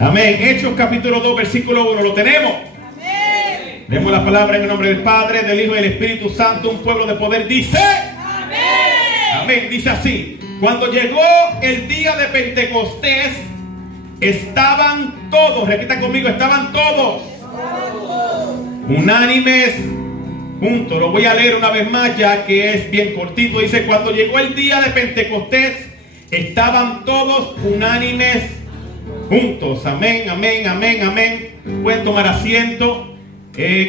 Amén. Hechos capítulo 2, versículo 1. ¿Lo tenemos? Amén. Leemos la palabra en el nombre del Padre, del Hijo y del Espíritu Santo. Un pueblo de poder dice. Amén. Amén. Dice así. Cuando llegó el día de Pentecostés, estaban todos, repita conmigo, estaban todos unánimes juntos. Lo voy a leer una vez más ya que es bien cortito. Dice, cuando llegó el día de Pentecostés, estaban todos unánimes juntos. Amén, amén, amén, amén. Pueden tomar asiento.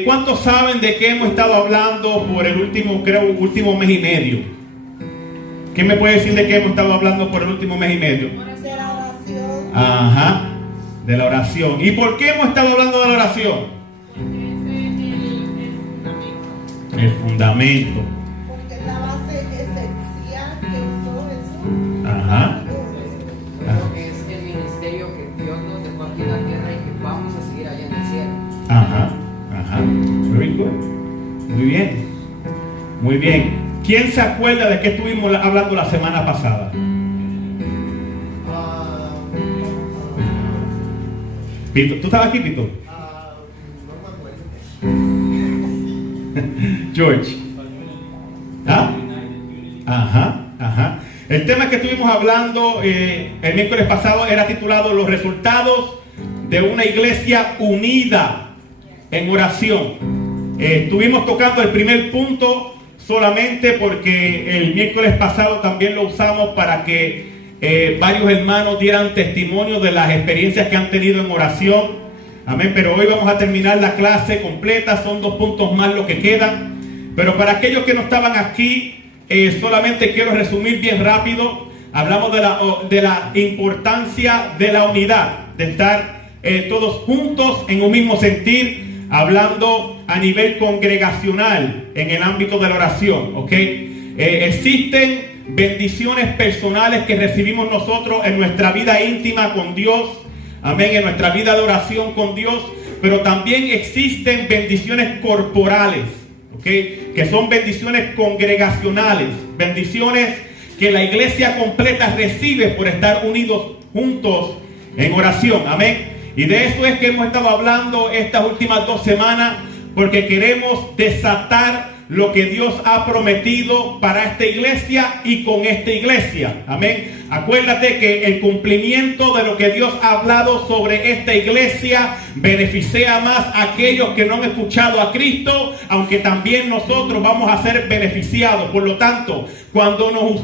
¿Cuántos saben de qué hemos estado hablando por el último mes y medio? ¿Qué me puede decir de qué hemos estado hablando por el último mes y medio? De la oración. Ajá, de la oración. ¿Y por qué hemos estado hablando de la oración? El fundamento. Porque es la base esencial que usó Jesús. Ajá. Creo que es el ministerio que Dios nos dejó aquí en la tierra y que vamos a seguir allá en el cielo. Ajá, ajá. Very good. Muy bien. Muy bien. ¿Quién se acuerda de qué estuvimos hablando la semana pasada? Pito, ¿tú estabas aquí, Pito? No me acuerdo. George. ¿Ah? Ajá, ajá. El tema que estuvimos hablando el miércoles pasado era titulado Los resultados de una iglesia unida en oración. Estuvimos tocando el primer punto solamente porque el miércoles pasado también lo usamos para que varios hermanos dieran testimonio de las experiencias que han tenido en oración. Amén. Pero hoy vamos a terminar la clase completa. Son 2 puntos más los que quedan. Pero para aquellos que no estaban aquí, solamente quiero resumir bien rápido. Hablamos de la importancia de la unidad, de estar todos juntos en un mismo sentir, hablando a nivel congregacional en el ámbito de la oración, ¿ok? Existen bendiciones personales que recibimos nosotros en nuestra vida íntima con Dios, amén, en nuestra vida de oración con Dios, pero también existen bendiciones corporales, ¿ok? Que son bendiciones congregacionales, bendiciones que la iglesia completa recibe por estar unidos juntos en oración, amén. Y de eso es que hemos estado hablando estas últimas 2 semanas, porque queremos desatar lo que Dios ha prometido para esta iglesia y con esta iglesia. Amén. Acuérdate que el cumplimiento de lo que Dios ha hablado sobre esta iglesia beneficia más a aquellos que no han escuchado a Cristo, aunque también nosotros vamos a ser beneficiados. Por lo tanto, cuando nos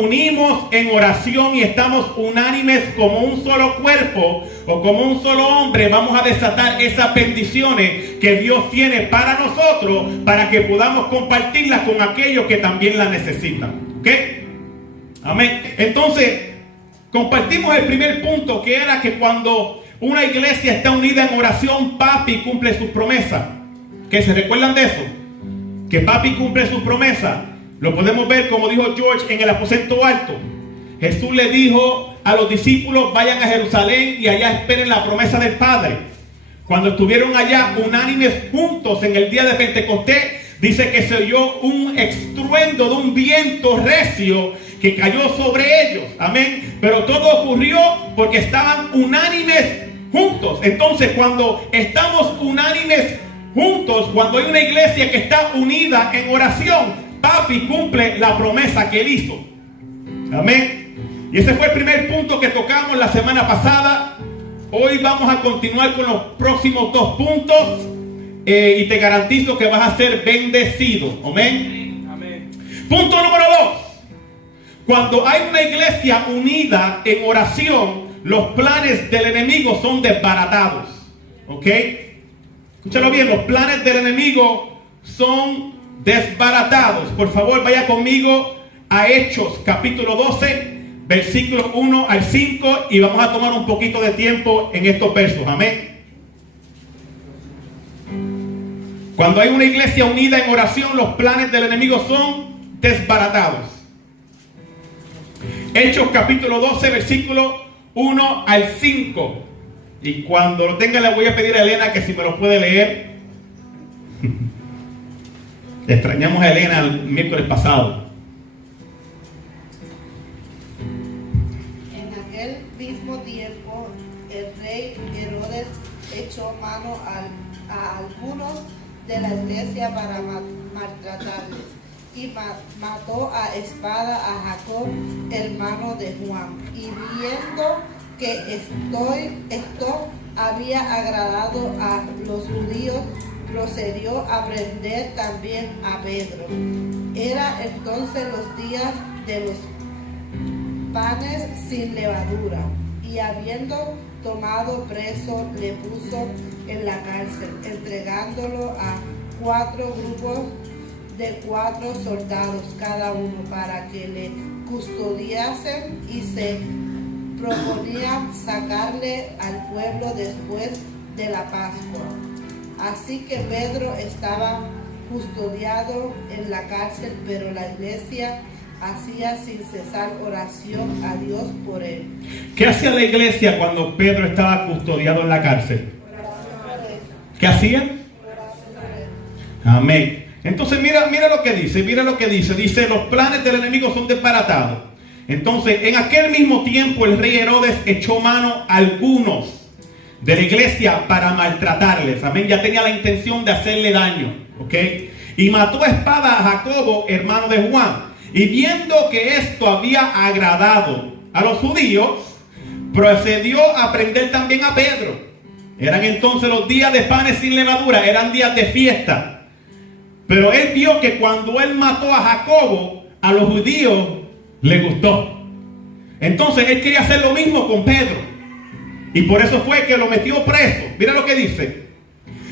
unimos en oración y estamos unánimes como un solo cuerpo o como un solo hombre, vamos a desatar esas bendiciones que Dios tiene para nosotros, para que podamos compartirlas con aquellos que también las necesitan. ¿Ok? Amén. Entonces, compartimos el primer punto, que era que cuando una iglesia está unida en oración, papi cumple sus promesas. ¿Que se recuerdan de eso? Que papi cumple sus promesas. Lo podemos ver, como dijo George, en el aposento alto. Jesús le dijo a los discípulos, vayan a Jerusalén y allá esperen la promesa del Padre. Cuando estuvieron allá unánimes juntos en el día de Pentecostés, dice que se oyó un estruendo de un viento recio que cayó sobre ellos. Amén. Pero todo ocurrió porque estaban unánimes juntos. Entonces, cuando estamos unánimes juntos, cuando hay una iglesia que está unida en oración, papi cumple la promesa que él hizo. Amén. Y ese fue el primer punto que tocamos la semana pasada. Hoy vamos a continuar con los próximos 2 puntos. Y te garantizo que vas a ser bendecido. Amén. Amén. Punto número 2. Cuando hay una iglesia unida en oración, los planes del enemigo son desbaratados. ¿Ok? Escúchalo bien, los planes del enemigo son desbaratados. Por favor, vaya conmigo a Hechos capítulo 12, versículos 1 al 5, y vamos a tomar un poquito de tiempo en estos versos. Amén. Cuando hay una iglesia unida en oración, los planes del enemigo son desbaratados. Hechos capítulo 12, versículo 1 al 5. Y cuando lo tenga le voy a pedir a Elena que si me lo puede leer. Extrañamos a Elena el miércoles pasado. En aquel mismo tiempo el rey Herodes echó mano a algunos de la iglesia para maltratarles y mató a espada a Jacob, hermano de Juan. Y viendo que esto había agradado a los judíos, procedió a prender también a Pedro. Era entonces los días de los panes sin levadura, y habiendo tomado preso, le puso en la cárcel, entregándolo a 4 grupos de 4 soldados cada uno, para que le custodiasen, y se proponían sacarle al pueblo después de la Pascua. Así que Pedro estaba custodiado en la cárcel, pero la iglesia hacía sin cesar oración a Dios por él. ¿Qué hacía la iglesia cuando Pedro estaba custodiado en la cárcel? ¿Qué hacía? Amén. Entonces mira lo que dice, dice: los planes del enemigo son desbaratados. Entonces, en aquel mismo tiempo el rey Herodes echó mano a algunos de la iglesia para maltratarles. Amén. Ya tenía la intención de hacerle daño, ¿ok? Y mató a espada a Jacobo, hermano de Juan. Y viendo que esto había agradado a los judíos, procedió a prender también a Pedro. Eran entonces los días de panes sin levadura, eran días de fiesta. Pero él vio que cuando él mató a Jacobo, a los judíos le gustó. Entonces él quería hacer lo mismo con Pedro. Y por eso fue que lo metió preso. Mira lo que dice: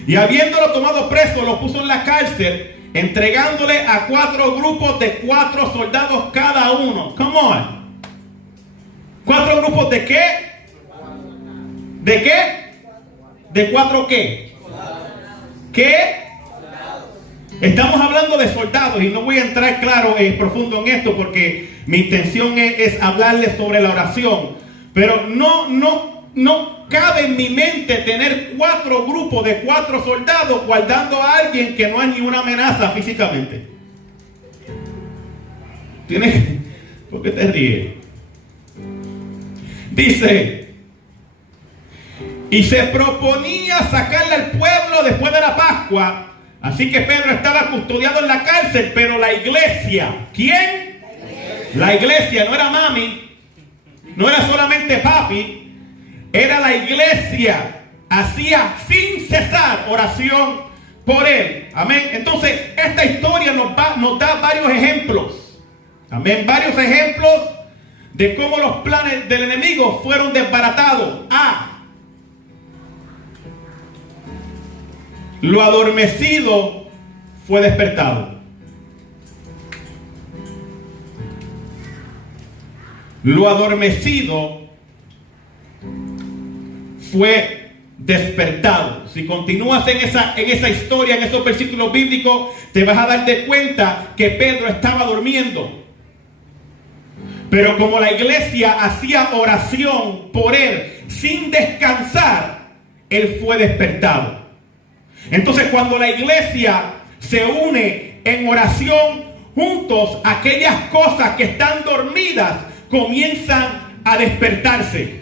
y habiéndolo tomado preso, lo puso en la cárcel, entregándole a 4 grupos de 4 soldados cada uno. Come on. ¿4 grupos de qué? ¿De qué? ¿De 4 qué? ¿Qué? Estamos hablando de soldados, y no voy a entrar profundo en esto, porque mi intención es hablarles sobre la oración. Pero no cabe en mi mente tener 4 grupos de 4 soldados guardando a alguien que no es ni una amenaza físicamente. ¿Por qué te ríes? Dice: y se proponía sacarle al pueblo después de la Pascua. Así que Pedro estaba custodiado en la cárcel, pero la iglesia, ¿quién? La iglesia, no era mami, no era solamente papi, era la iglesia, hacía sin cesar oración por él. Amén. Entonces esta historia nos da varios ejemplos. Amén. Varios ejemplos de cómo los planes del enemigo fueron desbaratados. Lo adormecido fue despertado. Lo adormecido fue despertado. Si continúas en esa historia, en esos versículos bíblicos, te vas a dar de cuenta que Pedro estaba durmiendo. Pero como la iglesia hacía oración por él sin descansar, él fue despertado. Entonces, cuando la iglesia se une en oración juntos, aquellas cosas que están dormidas comienzan a despertarse.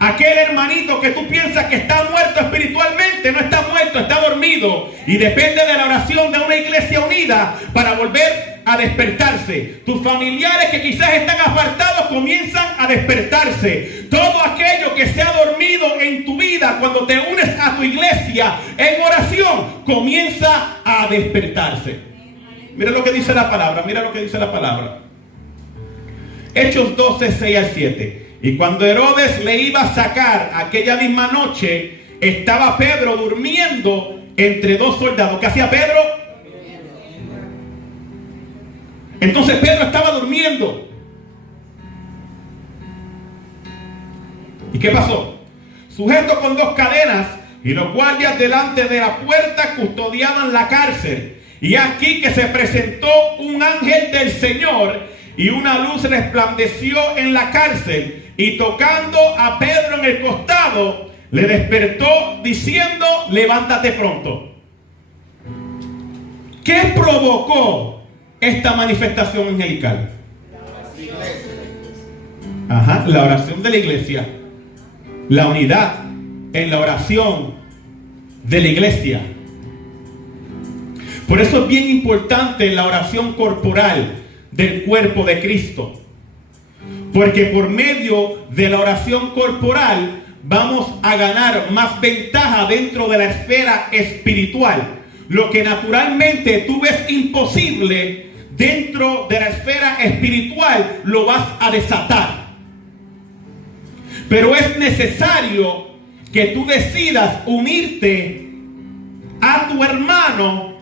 Aquel hermanito que tú piensas que está muerto espiritualmente, no está muerto, está dormido. Y depende de la oración de una iglesia unida para volver a despertarse. Tus familiares que quizás están apartados comienzan a despertarse. Todo aquello que se ha dormido en tu vida, cuando te unes a tu iglesia en oración, comienza a despertarse. Mira lo que dice la palabra, mira lo que dice la palabra. Hechos 12, 6 al 7. Y cuando Herodes le iba a sacar aquella misma noche, estaba Pedro durmiendo entre 2 soldados. ¿Qué hacía Pedro? Entonces Pedro estaba durmiendo. ¿Y qué pasó? Sujeto con 2 cadenas, y los guardias delante de la puerta custodiaban la cárcel. Y aquí que se presentó un ángel del Señor, y una luz resplandeció en la cárcel, y tocando a Pedro en el costado, le despertó diciendo: levántate pronto. ¿Qué provocó esta manifestación angelical? Ajá, la oración de la iglesia. La unidad en la oración de la iglesia. Por eso es bien importante la oración corporal del cuerpo de Cristo. Porque por medio de la oración corporal vamos a ganar más ventaja dentro de la esfera espiritual. Lo que naturalmente tú ves imposible dentro de la esfera espiritual, lo vas a desatar. Pero es necesario que tú decidas unirte a tu hermano,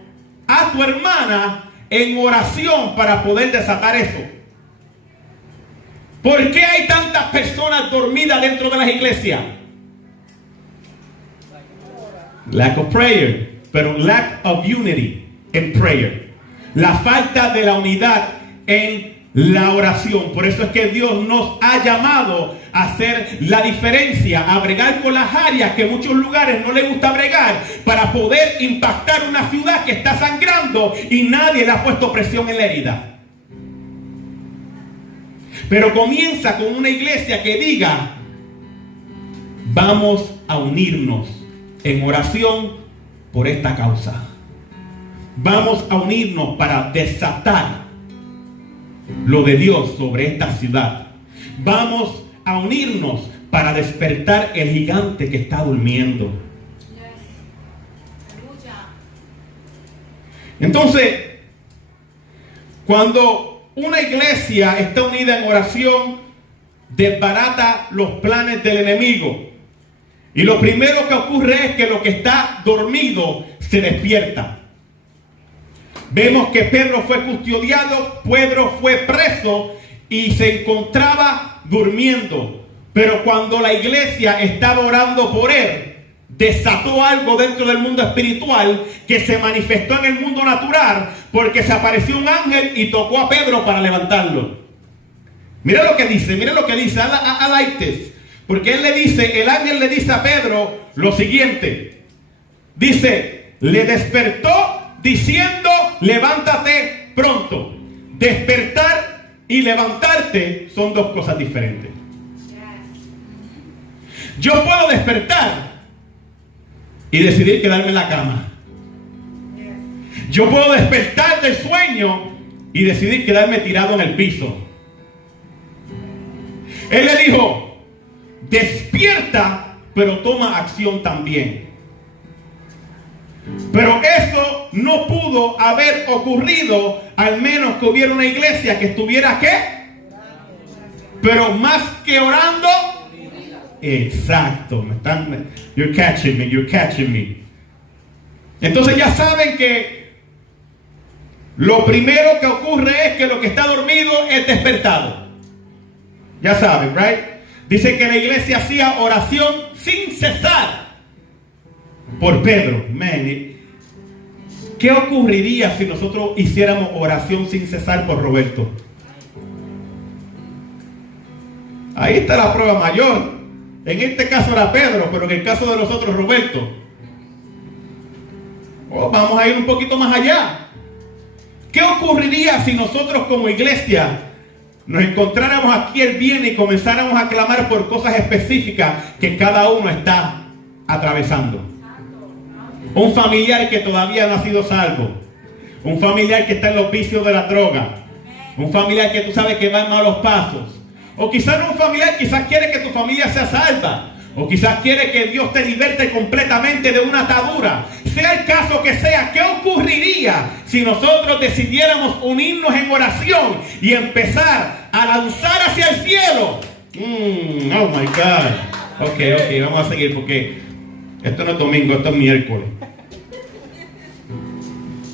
a tu hermana en oración para poder desatar eso. ¿Por qué hay tantas personas dormidas dentro de las iglesias? Lack of prayer, pero lack of unity in prayer. La falta de la unidad en la oración. Por eso es que Dios nos ha llamado a hacer la diferencia, a bregar con las áreas que en muchos lugares no les gusta bregar, para poder impactar una ciudad que está sangrando y nadie le ha puesto presión en la herida. Pero comienza con una iglesia que diga: vamos a unirnos en oración por esta causa. Vamos a unirnos para desatar lo de Dios sobre esta ciudad. Vamos a unirnos para despertar el gigante que está durmiendo. Entonces, cuando una iglesia está unida en oración, desbarata los planes del enemigo. Y lo primero que ocurre es que lo que está dormido se despierta. Vemos que Pedro fue custodiado, Pedro fue preso y se encontraba durmiendo. Pero cuando la iglesia estaba orando por él, desató algo dentro del mundo espiritual que se manifestó en el mundo natural, porque se apareció un ángel y tocó a Pedro para levantarlo. Mira lo que dice, I like this. Porque él le dice, el ángel le dice a Pedro lo siguiente. Dice, le despertó diciendo: levántate pronto. Despertar y levantarte son dos cosas diferentes. Yo puedo despertar y decidir quedarme en la cama. Yo puedo despertar del sueño y decidir quedarme tirado en el piso. Él le dijo: despierta, pero toma acción también. Pero eso no pudo haber ocurrido, al menos que hubiera una iglesia que estuviera ¿qué? Pero más que orando. Exacto, you're catching me. Entonces ya saben que lo primero que ocurre es que lo que está dormido es despertado. Ya saben, right? Dice que la iglesia hacía oración sin cesar por Pedro. Man, ¿qué ocurriría si nosotros hiciéramos oración sin cesar por Roberto? Ahí está la prueba mayor. En este caso era Pedro, pero en el caso de los otros, Roberto. Vamos a ir un poquito más allá. ¿Qué ocurriría si nosotros como iglesia nos encontráramos aquí el viernes y comenzáramos a clamar por cosas específicas que cada uno está atravesando? Un familiar que todavía no ha sido salvo. Un familiar que está en los vicios de la droga. Un familiar que tú sabes que va en malos pasos. O quizás no un familiar, quizás quiere que tu familia sea salva. O quizás quiere que Dios te liberte completamente de una atadura. Sea el caso que sea, ¿qué ocurriría si nosotros decidiéramos unirnos en oración y empezar a lanzar hacia el cielo? Oh my God. Ok, vamos a seguir porque esto no es domingo, esto es miércoles.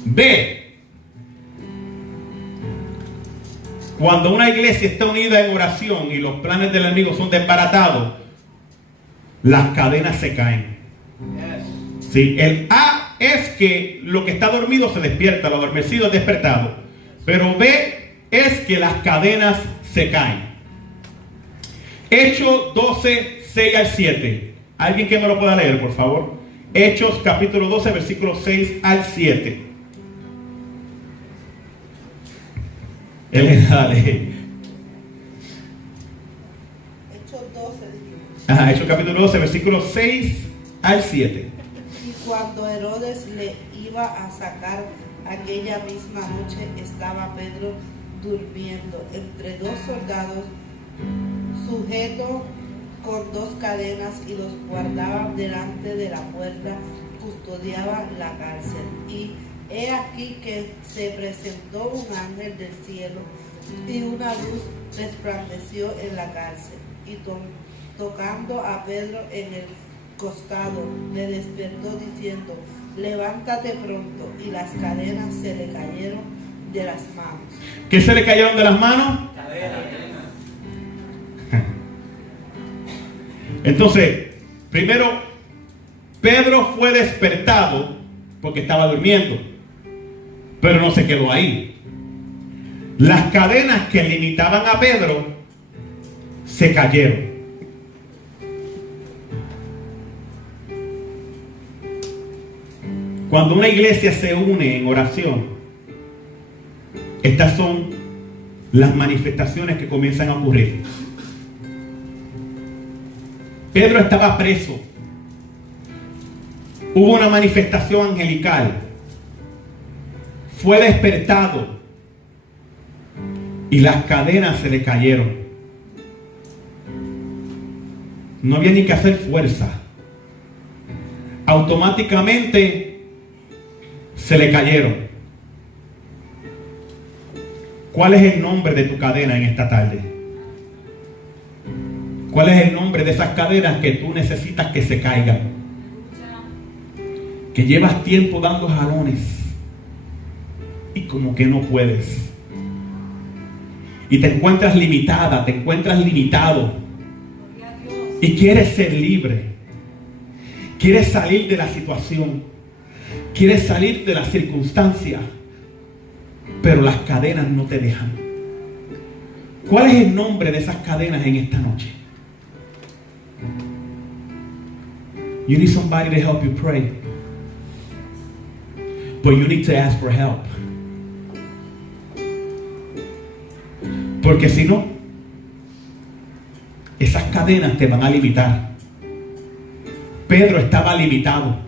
B. Cuando una iglesia está unida en oración y los planes del enemigo son desbaratados, las cadenas se caen. Sí, el A es que lo que está dormido se despierta, lo adormecido es despertado. Pero B es que las cadenas se caen. Hechos 12, 6 al 7. ¿Alguien que me lo pueda leer, por favor? Hechos capítulo 12, versículos 6 al 7. Dale. Ajá, Hechos capítulo 12, versículos 6 al 7. Y cuando Herodes le iba a sacar aquella misma noche, estaba Pedro durmiendo entre dos soldados, sujeto con dos cadenas, y los guardaban delante de la puerta, custodiaban la cárcel. Y he aquí que se presentó un ángel del cielo, y una luz resplandeció en la cárcel, y tocando a Pedro en el costado, le despertó diciendo: levántate pronto. Y las cadenas se le cayeron de las manos. ¿Qué se le cayeron de las manos? Entonces, primero, Pedro fue despertado porque estaba durmiendo, pero no se quedó ahí. Las cadenas que limitaban a Pedro se cayeron. Cuando una iglesia se une en oración, estas son las manifestaciones que comienzan a ocurrir. Pedro estaba preso. Hubo una manifestación angelical. Fue despertado. Y las cadenas se le cayeron. No había ni que hacer fuerza. Automáticamente se le cayeron. ¿Cuál es el nombre de tu cadena en esta tarde? ¿Cuál es el nombre de esas cadenas que tú necesitas que se caigan? Que llevas tiempo dando jalones y como que no puedes. Y te encuentras limitada, te encuentras limitado. Y quieres ser libre. Quieres salir de la situación. Quieres salir de la circunstancia. Pero las cadenas no te dejan. ¿Cuál es el nombre de esas cadenas en esta noche? You need somebody to help you pray. But you need to ask for help. Porque si no, esas cadenas te van a limitar. Pedro estaba limitado.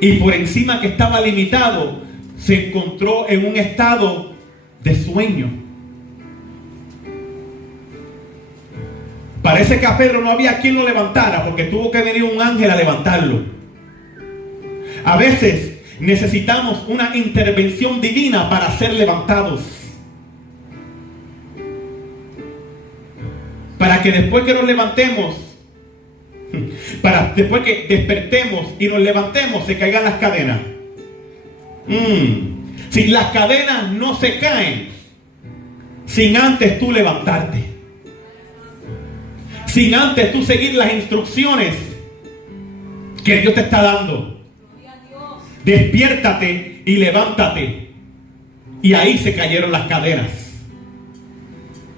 Y por encima que estaba limitado, se encontró en un estado de sueño. Parece que a Pedro no había quien lo levantara, porque tuvo que venir un ángel a levantarlo. A veces necesitamos una intervención divina para ser levantados. Para que después que nos levantemos, después que despertemos y nos levantemos, se caigan las cadenas. Si las cadenas no se caen sin antes tú levantarte, sin antes tú seguir las instrucciones que Dios te está dando. Despiértate y levántate. Y ahí se cayeron las cadenas.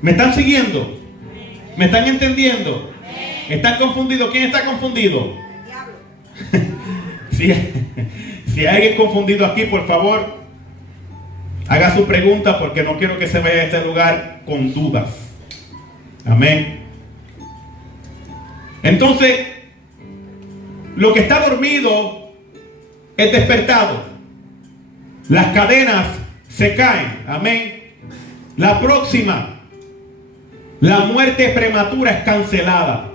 ¿Me están siguiendo? ¿Me están entendiendo? ¿Están confundidos? ¿Quién está confundido? Si hay alguien confundido aquí, por favor, haga su pregunta, porque no quiero que se vaya a este lugar con dudas. Amén. Entonces, lo que está dormido es despertado. Las cadenas se caen. Amén. La próxima, la muerte prematura es cancelada.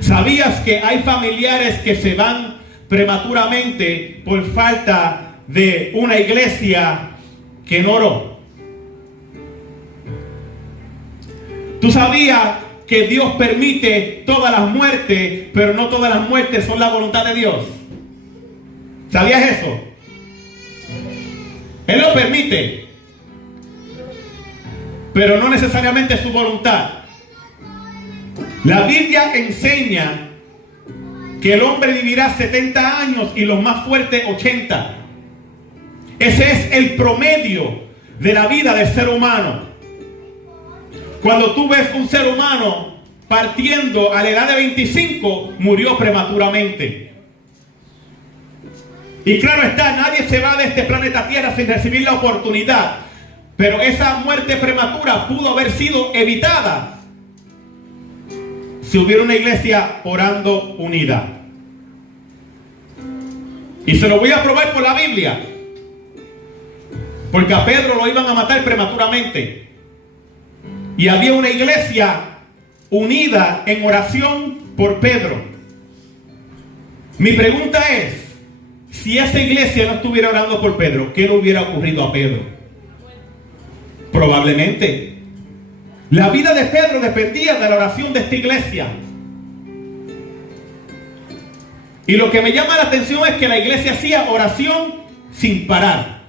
¿Sabías que hay familiares que se van prematuramente por falta de una iglesia que no oró? ¿Tú sabías que Dios permite todas las muertes, pero no todas las muertes son la voluntad de Dios? ¿Sabías eso? Él lo permite, pero no necesariamente es su voluntad. La Biblia enseña que el hombre vivirá 70 años y los más fuertes 80. Ese es el promedio de la vida del ser humano. Cuando tú ves un ser humano partiendo a la edad de 25, murió prematuramente. Y claro está, nadie se va de este planeta Tierra sin recibir la oportunidad Pero esa muerte prematura pudo haber sido evitada si hubiera una iglesia orando unida. Y se lo voy a probar por la Biblia. Porque a Pedro lo iban a matar prematuramente. Y había una iglesia unida en oración por Pedro. Mi pregunta es, si esa iglesia no estuviera orando por Pedro, ¿qué le hubiera ocurrido a Pedro? Probablemente la vida de Pedro dependía de la oración de esta iglesia. Y lo que me llama la atención es que la iglesia hacía oración sin parar.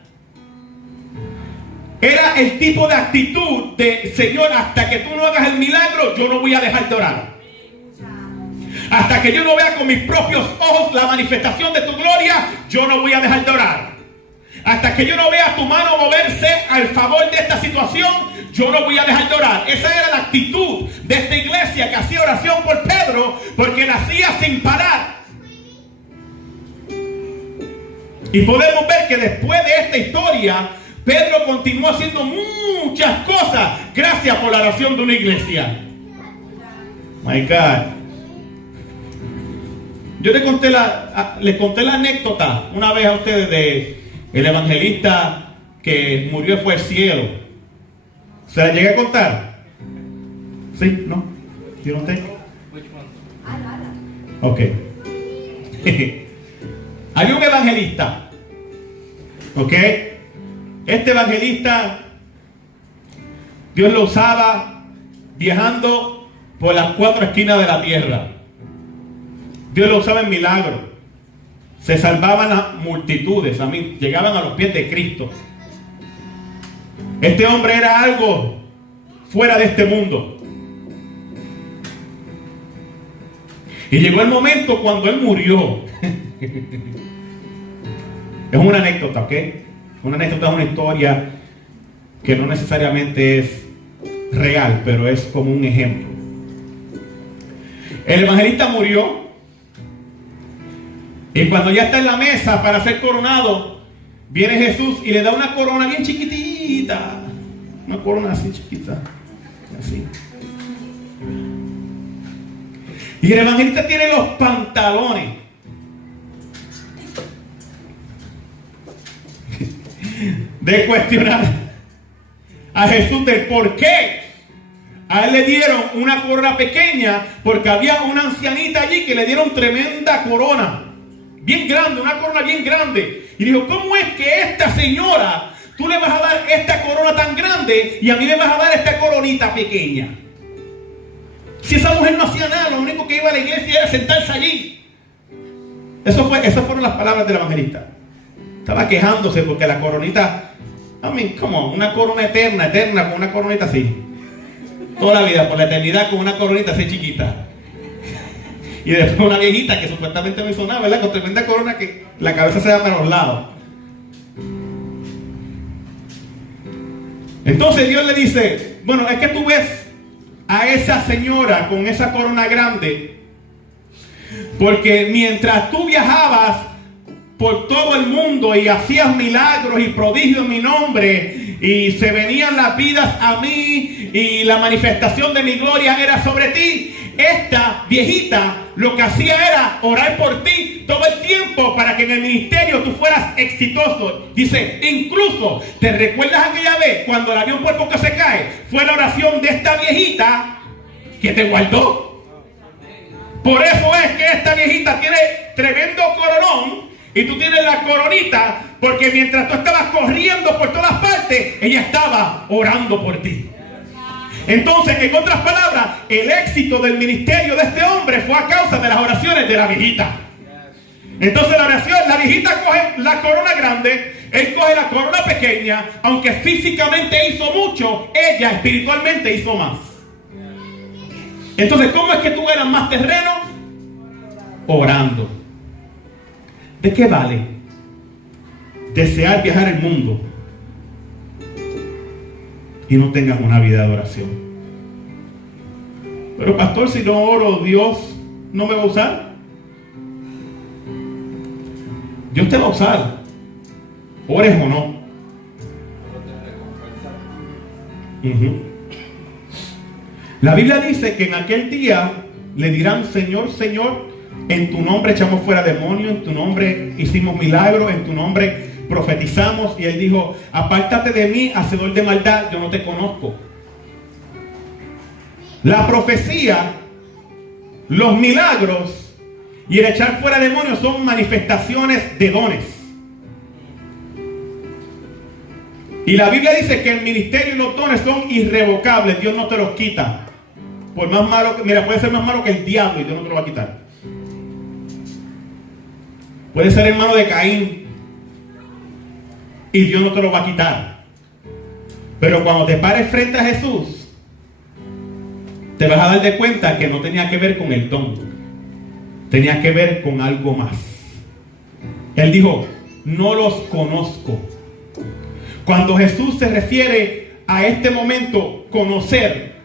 Era el tipo de actitud de: Señor, hasta que tú no hagas el milagro, yo no voy a dejar de orar. Hasta que yo no vea con mis propios ojos la manifestación de tu gloria, yo no voy a dejar de orar. Hasta que yo no vea tu mano moverse al favor de esta situación, yo no voy a dejar de orar. Esa era la actitud de esta iglesia que hacía oración por Pedro, porque la hacía sin parar. Y podemos ver que después de esta historia, Pedro continuó haciendo muchas cosas gracias por la oración de una iglesia. My God. Yo les conté la anécdota una vez a ustedes de el evangelista que murió y fue al cielo. ¿Se la llegué a contar? ¿Sí? ¿No? ¿You don't think? Ok. Hay un evangelista. ¿Ok? Este evangelista, Dios lo usaba viajando por las 4 esquinas de la tierra. Dios lo usaba en milagros. Se salvaban las multitudes. Llegaban a los pies de Cristo. Este hombre era algo fuera de este mundo. Y llegó el momento cuando él murió. Es una anécdota, ¿ok? Una anécdota es una historia que no necesariamente es real, pero es como un ejemplo. El evangelista murió. Y cuando ya está en la mesa para ser coronado, viene Jesús y le da una corona bien chiquitita. Una corona así chiquita. Así. Y el evangelista tiene los pantalones de cuestionar a Jesús del por qué a él le dieron una corona pequeña, porque había una ancianita allí que le dieron tremenda corona. Bien grande, una corona bien grande. Y dijo: ¿cómo es que esta señora, tú le vas a dar esta corona tan grande y a mí me vas a dar esta coronita pequeña? Si esa mujer no hacía nada, lo único que iba a la iglesia era sentarse allí. Esas fueron las palabras del evangelista. Estaba quejándose porque la coronita, como una corona eterna, con una coronita así. Toda la vida, por la eternidad, con una coronita así chiquita. Y después una viejita que supuestamente no hizo nada, ¿verdad? Con tremenda corona que la cabeza se da para los lados. Entonces Dios le dice: bueno, es que tú ves a esa señora con esa corona grande, porque mientras tú viajabas por todo el mundo y hacías milagros y prodigios en mi nombre, y se venían las vidas a mí y la manifestación de mi gloria era sobre ti, esta viejita lo que hacía era orar por ti todo el tiempo para que en el ministerio tú fueras exitoso. Dice, incluso, ¿te recuerdas aquella vez cuando el avión por poco se cae? Fue la oración de esta viejita que te guardó. Por eso es que esta viejita tiene tremendo coronón y tú tienes la coronita, porque mientras tú estabas corriendo por todas partes, ella estaba orando por ti. Entonces, en otras palabras, el éxito del ministerio de este hombre fue a causa de las oraciones de la viejita. Entonces la viejita coge la corona grande, él coge la corona pequeña. Aunque físicamente hizo mucho, ella espiritualmente hizo más. Entonces, ¿cómo es que tú ganas más terreno? Orando. ¿De qué vale desear viajar el mundo y no tengas una vida de oración? Pero pastor, si no oro, Dios no me va a usar. Dios te va a usar, ores o no. La Biblia dice que en aquel día le dirán: Señor, Señor, en tu nombre echamos fuera demonios, en tu nombre hicimos milagros, en tu nombre profetizamos. Y él dijo: apártate de mí, hacedor de maldad, yo no te conozco. La profecía, los milagros y el echar fuera demonios son manifestaciones de dones. Y la Biblia dice que el ministerio y los dones son irrevocables. Dios no te los quita. Por más malo, mira, puede ser más malo que el diablo y Dios no te lo va a quitar. Puede ser hermano de Caín y Dios no te lo va a quitar. Pero cuando te pares frente a Jesús, te vas a dar de cuenta que no tenía que ver con el don, tenía que ver con algo más. Él dijo: no los conozco. Cuando Jesús se refiere a este momento, conocer,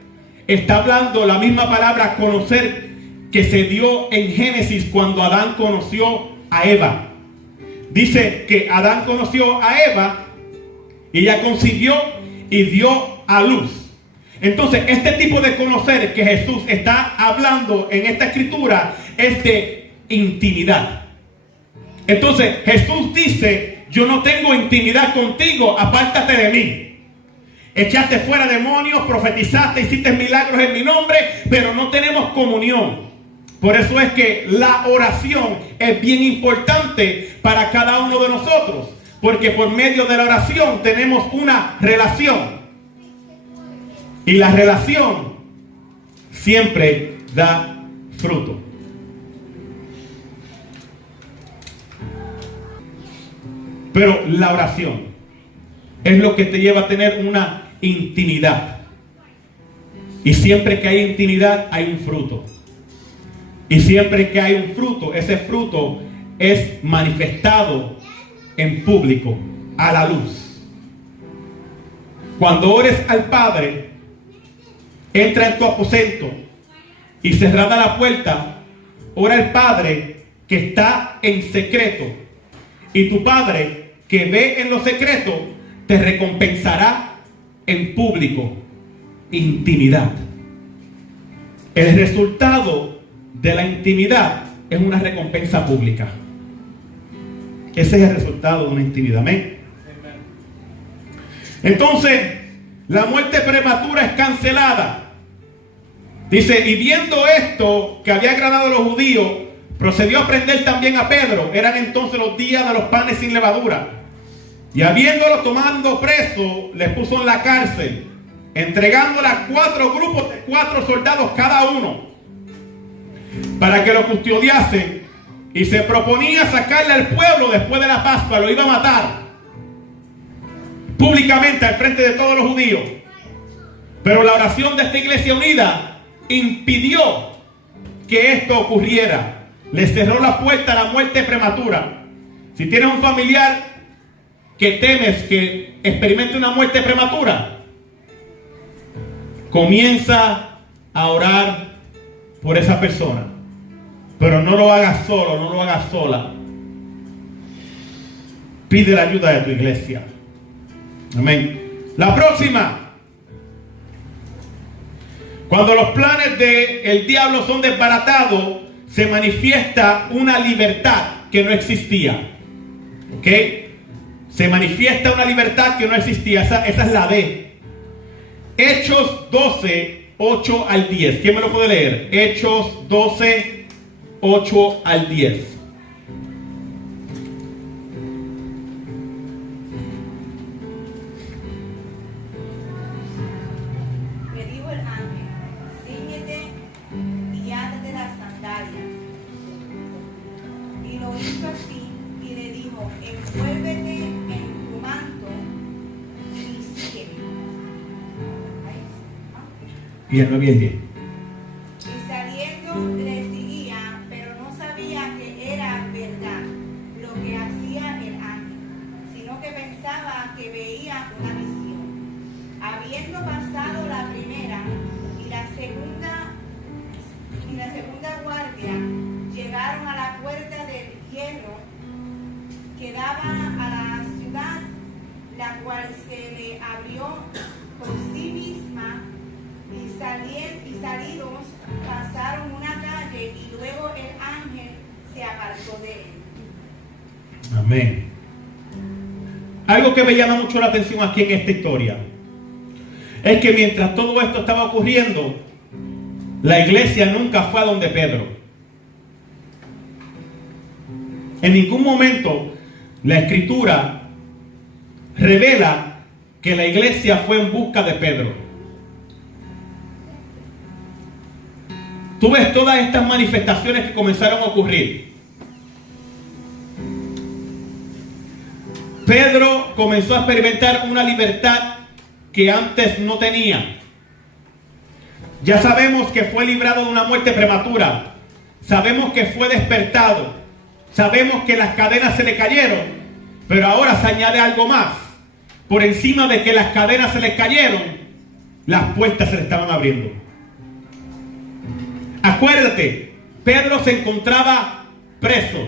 está hablando la misma palabra conocer que se dio en Génesis cuando Adán conoció a Eva. Dice que Adán conoció a Eva y ella concibió y dio a luz. Entonces, este tipo de conocer que Jesús está hablando en esta escritura es de intimidad. Entonces, Jesús dice: yo no tengo intimidad contigo, apártate de mí. Echaste fuera demonios, profetizaste, hiciste milagros en mi nombre, pero no tenemos comunión. Por eso es que la oración es bien importante para cada uno de nosotros, porque por medio de la oración tenemos una relación. Y la relación siempre da fruto. Pero la oración es lo que te lleva a tener una intimidad. Y siempre que hay intimidad hay un fruto. Y siempre que hay un fruto, ese fruto es manifestado en público, a la luz. Cuando ores al Padre, entra en tu aposento y cerrada la puerta, ora al Padre que está en secreto. Y tu Padre que ve en lo secreto te recompensará en público. Intimidad. El resultado de la intimidad es una recompensa pública. Ese es el resultado de una intimidad. Amén. Entonces, la muerte prematura es cancelada. Dice: y viendo esto que había agradado a los judíos, procedió a prender también a Pedro. Eran entonces los días de los panes sin levadura. Y habiéndolo tomando preso, les puso en la cárcel, entregándole a 4 grupos de 4 soldados cada uno, para que lo custodiasen. Y se proponía sacarle al pueblo después de la Pascua. Lo iba a matar públicamente al frente de todos los judíos. Pero la oración de esta iglesia unida impidió que esto ocurriera. Le cerró la puerta a la muerte prematura. Si tienes un familiar que temes que experimente una muerte prematura, comienza a orar por esa persona. Pero no lo hagas solo, no lo hagas sola. Pide la ayuda de tu iglesia. Amén. La próxima. Cuando los planes del diablo son desbaratados, se manifiesta una libertad que no existía. ¿Ok? Se manifiesta una libertad que no existía. Esa es la D. Hechos 12, 8 al 10. ¿Quién me lo puede leer? Hechos 12, 8 al 10. Le dijo el ángel: cíñete y átate las sandalias. Y lo hizo así, y le dijo: envuélvete en tu manto y sígueme. Y el 9 y el 10. Y saliendo le seguía, pero no sabía que era verdad lo que hacía el ángel, sino que pensaba que veía una visión. Habiendo pasado la primera y la segunda guardia, llegaron a la puerta del hierro que daba a la ciudad, la cual se le abrió por sí misma se apartó de él. Amén. Algo que me llama mucho la atención aquí en esta historia es que mientras todo esto estaba ocurriendo, la iglesia nunca fue a donde Pedro. En ningún momento la escritura revela que la iglesia fue en busca de Pedro. Tú ves todas estas manifestaciones que comenzaron a ocurrir. Pedro comenzó a experimentar una libertad que antes no tenía. Ya sabemos que fue librado de una muerte prematura. Sabemos que fue despertado. Sabemos que las cadenas se le cayeron. Pero ahora se añade algo más. Por encima de que las cadenas se le cayeron, las puertas se le estaban abriendo. Acuérdate, Pedro se encontraba preso.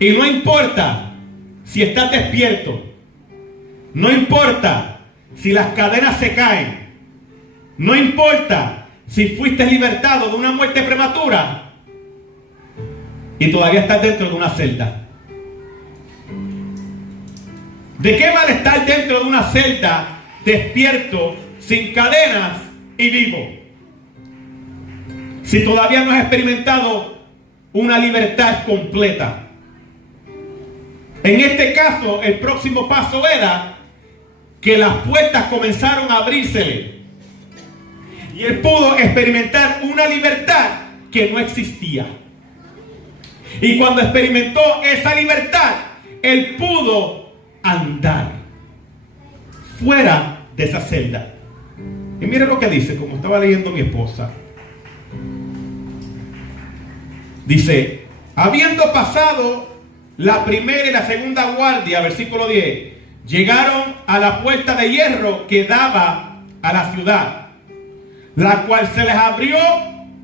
Y no importa si estás despierto. No importa si las cadenas se caen. No importa si fuiste libertado de una muerte prematura y todavía estás dentro de una celda. ¿De qué vale estar dentro de una celda, despierto, sin cadenas y vivo, si todavía no has experimentado una libertad completa? En este caso, el próximo paso era que las puertas comenzaron a abrírsele y él pudo experimentar una libertad que no existía. Y cuando experimentó esa libertad, él pudo andar fuera de esa celda. Y mire lo que dice, como estaba leyendo mi esposa. Dice, habiendo pasado la primera y la segunda guardia, versículo 10, llegaron a la puerta de hierro que daba a la ciudad, la cual se les abrió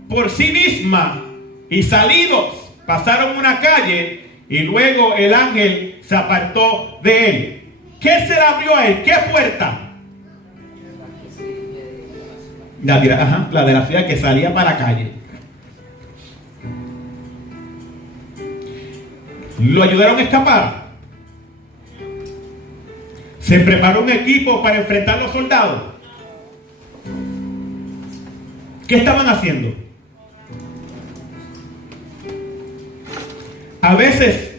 por sí misma, y salidos pasaron una calle, y luego el ángel se apartó de él. ¿Qué se le abrió a él? ¿Qué puerta? La de la ciudad que salía para la calle. ¿Lo ayudaron a escapar? ¿Se preparó un equipo para enfrentar a los soldados? ¿Qué estaban haciendo? A veces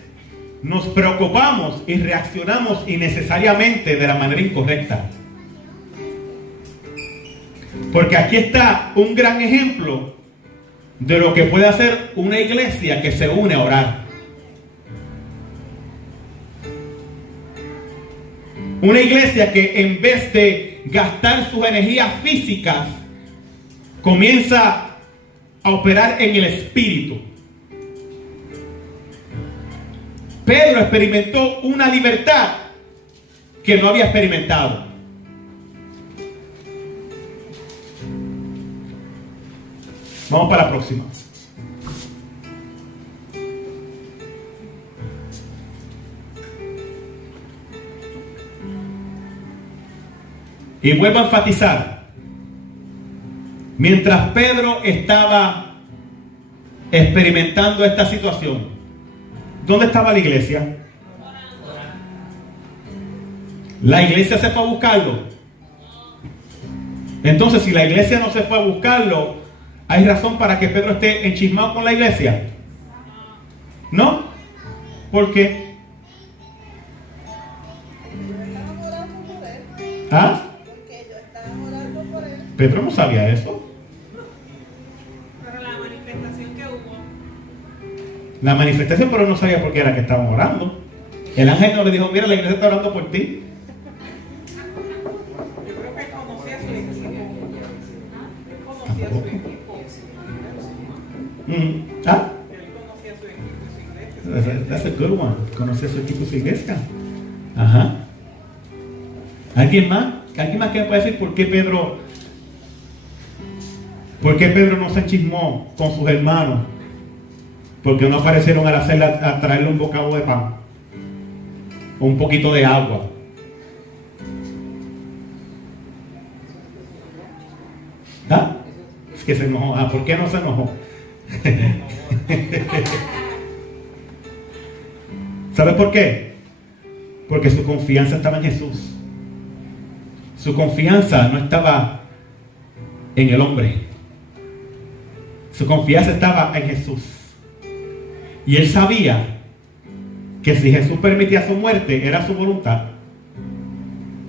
nos preocupamos y reaccionamos innecesariamente de la manera incorrecta. Porque aquí está un gran ejemplo de lo que puede hacer una iglesia que se une a orar. Una iglesia que en vez de gastar sus energías físicas, comienza a operar en el espíritu. Pedro experimentó una libertad que no había experimentado. Vamos para la próxima. Y vuelvo a enfatizar, mientras Pedro estaba experimentando esta situación, ¿dónde estaba la iglesia? La iglesia se fue a buscarlo. Entonces, si la iglesia no se fue a buscarlo, ¿hay razón para que Pedro esté enchismado con la iglesia? ¿No? ¿Por qué? ¿Ah? Pedro no sabía eso. Pero la manifestación que hubo. La manifestación, pero no sabía por qué era que estaban orando. El ángel no le dijo, mira, la iglesia está orando por ti. Yo creo que conocía a su equipo. Él conocía a su equipo. ¿Ah? Él conocía a su equipo y su iglesia. That's a good one. Conocía a su equipo y su iglesia. Ajá. ¿Alguien más? ¿Alguien más que me puede decir por qué Pedro no se enchismó con sus hermanos? Porque no aparecieron a la celda a traerle un bocado de pan o un poquito de agua. ¿Ah? Es que se enojó. ¿Por qué no se enojó? ¿Sabe por qué? Porque su confianza estaba en Jesús. Su confianza no estaba en el hombre. Su confianza estaba en Jesús. Y él sabía que si Jesús permitía su muerte, era su voluntad.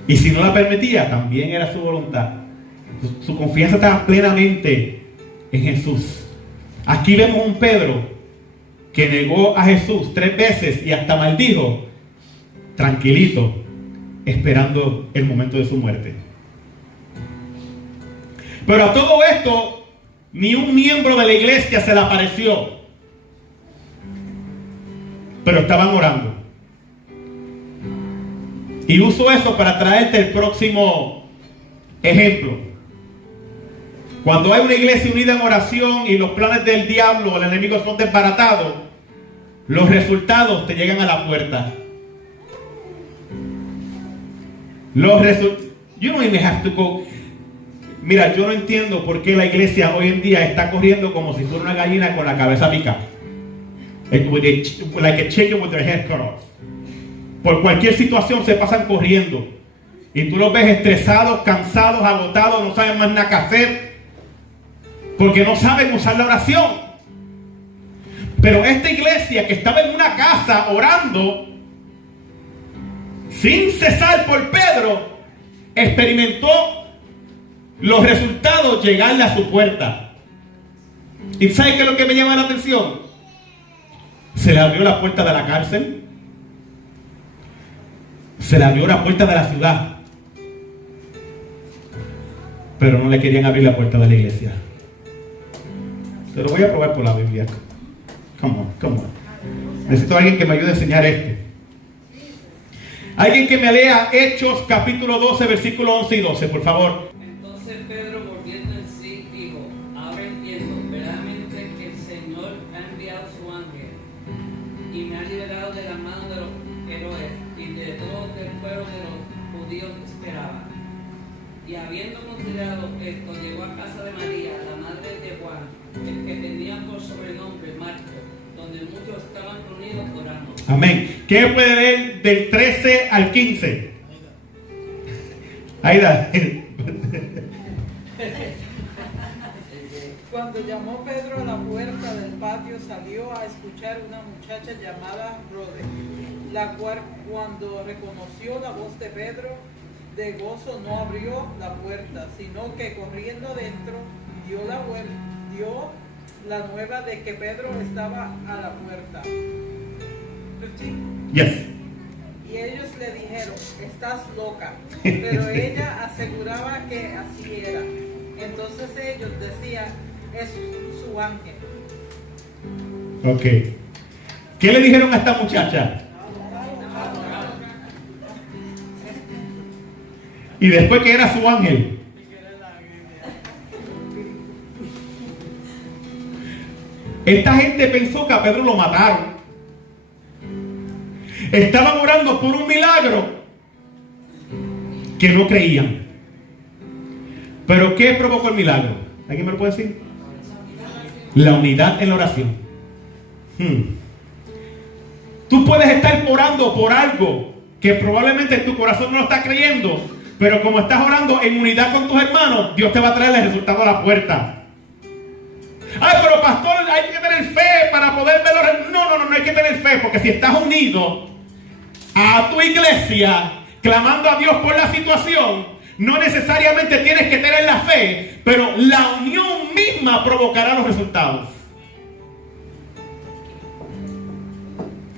Y si no la permitía, también era su voluntad. Su confianza estaba plenamente en Jesús. Aquí vemos un Pedro que negó a Jesús 3 veces y hasta maldijo, tranquilito, esperando el momento de su muerte. Pero a todo esto, ni un miembro de la iglesia se le apareció. Pero estaban orando. Y uso eso para traerte el próximo ejemplo. Cuando hay una iglesia unida en oración y los planes del diablo o el enemigo son desbaratados, los resultados te llegan a la puerta. You don't even have to go. Mira, yo no entiendo por qué la iglesia hoy en día está corriendo como si fuera una gallina con la cabeza picada. Like a chicken with their head cut off. Por cualquier situación se pasan corriendo. Y tú los ves estresados, cansados, agotados, no saben más nada que hacer. Porque no saben usar la oración. Pero esta iglesia que estaba en una casa orando, sin cesar por Pedro, experimentó los resultados llegarle a su puerta. ¿Y sabe qué es lo que me llama la atención? Se le abrió la puerta de la cárcel. Se le abrió la puerta de la ciudad. Pero no le querían abrir la puerta de la iglesia. Te lo voy a probar por la Biblia. Come on. Necesito a alguien que me ayude a enseñar esto. Alguien que me lea Hechos capítulo 12, versículos 11 y 12, por favor. Entonces Pedro, volviendo en sí, dijo: ahora entiendo verdaderamente que el Señor ha enviado su ángel y me ha liberado de la mano de los Herodes y de todo el pueblo de los judíos que esperaban. Y habiendo considerado esto, llegó a casa de María, la madre de Juan, el que tenía por sobrenombre Marcos, donde muchos estaban reunidos orando. Amén. ¿Qué puede leer del 13 al 15? Aida. Cuando llamó Pedro a la puerta del patio, salió a escuchar una muchacha llamada Rode, la cual, cuando reconoció la voz de Pedro, de gozo no abrió la puerta, sino que corriendo dentro dio la nueva de que Pedro estaba a la puerta. 15. Yes. Y ellos le dijeron: estás loca. Pero ella aseguraba que así era. Entonces ellos decían: es su ángel. Ok. ¿Qué le dijeron a esta muchacha? Y después que era su ángel. Esta gente pensó que a Pedro lo mataron. Estaban orando por un milagro que no creían. ¿Pero qué provocó el milagro? ¿Alguien me lo puede decir? La unidad en la oración. Tú puedes estar orando por algo que probablemente tu corazón no lo está creyendo, pero como estás orando en unidad con tus hermanos, Dios te va a traer el resultado a la puerta. Ay, pero pastor, hay que tener fe para poder verlo. No hay que tener fe, porque si estás unido a tu iglesia, clamando a Dios por la situación, no necesariamente tienes que tener la fe, pero la unión misma provocará los resultados.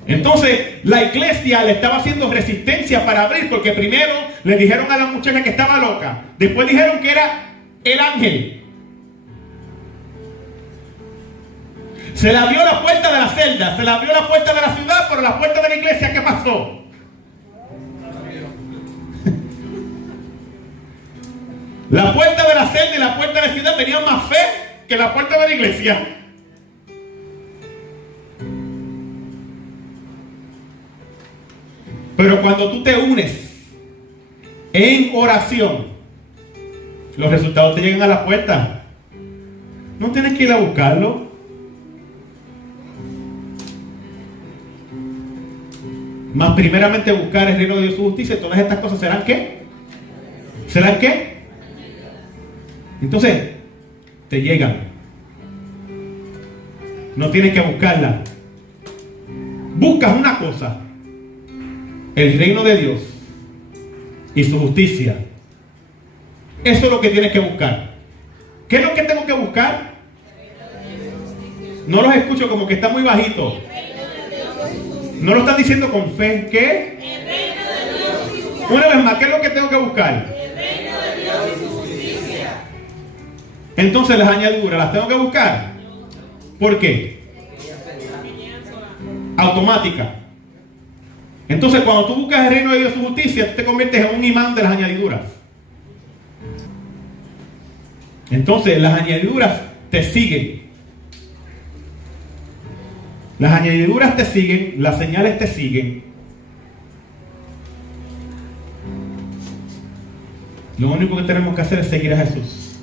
Entonces la iglesia le estaba haciendo resistencia para abrir, porque primero le dijeron a la muchacha que estaba loca, después dijeron que era el ángel. Se le abrió la puerta de la celda, se le abrió la puerta de la ciudad, pero la puerta de la iglesia, ¿qué pasó? La puerta de la celda y la puerta de la ciudad tenían más fe que la puerta de la iglesia. Pero cuando tú te unes en oración, los resultados te llegan a la puerta. No tienes que ir a buscarlo. Mas primeramente buscar el reino de Dios y su justicia, y todas estas cosas serán ¿qué? ¿Serán qué? Entonces, te llegan. No tienes que buscarla. Buscas una cosa: el reino de Dios y su justicia. Eso es lo que tienes que buscar. ¿Qué es lo que tengo que buscar? No los escucho, como que está muy bajito. No lo están diciendo con fe. ¿Qué? Una vez más, ¿qué es lo que tengo que buscar? Entonces las añadiduras las tengo que buscar. ¿Por qué? Automática. Entonces cuando tú buscas el reino de Dios y su justicia, tú te conviertes en un imán de las añadiduras. Entonces las añadiduras te siguen. Las añadiduras te siguen, las señales te siguen. Lo único que tenemos que hacer es seguir a Jesús.